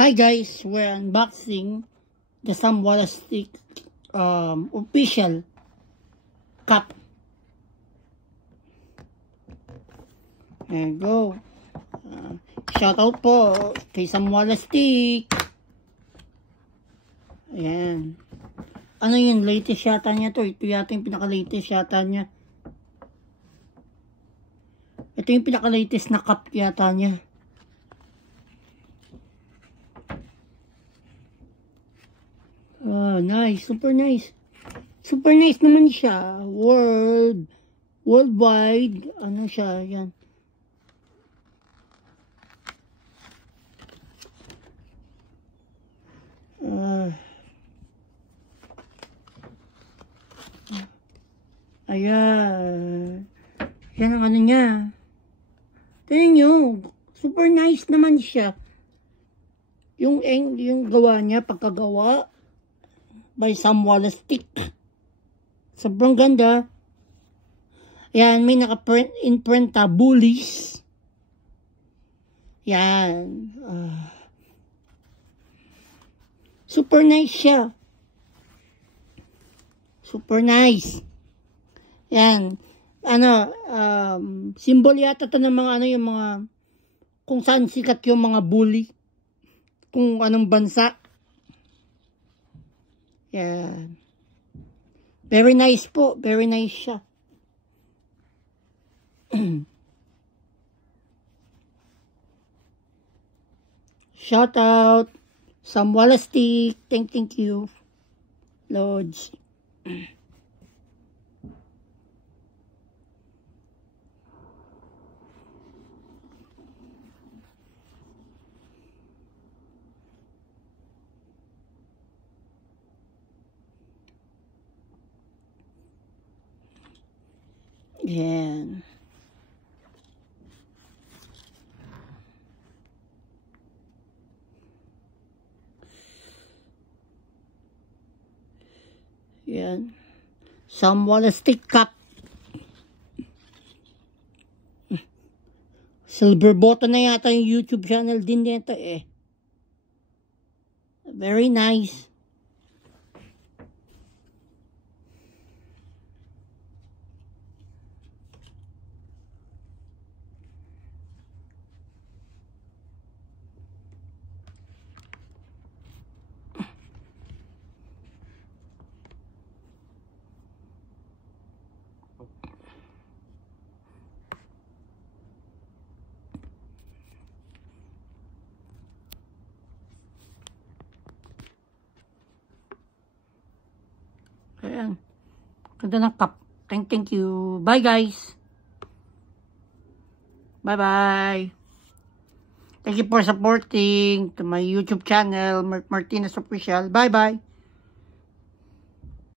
Hi guys, we're unboxing the Sam Wallastick official cup. There you go. Shout out po kay Sam Wallastick. Ayan. Ano yun? Latest yata niya to. Ito yata yung pinaka-latest yata niya. Ito yung pinaka-latest na cup yata niya. Nice. Super nice. Super nice naman siya. Worldwide. Ano siya? Yan. Ayan. Yan ang ano niya. Tingnan nyo. Super nice naman siya. Yung gawa niya, pagkagawa by Sam Wallastick. Sobrang ganda. Yan, may naka-print bullies. Yan. Super nice siya. Super nice. Yan. Symbol yata to ng mga yung mga kung saan sikat yung mga bully. Kung anong bansa. Yan. Very nice po. Very nice siya. Shout out. Sam Wallastick. Thank you. Lodge. Yan. Yan. Sam Wallastick cup. Silver button na yata yung YouTube channel din nito eh. Very nice. Ayan. Ganda ng cup. Thank you. Bye guys. Bye. Thank you for supporting to my YouTube channel, Mark Martinez Official. Bye.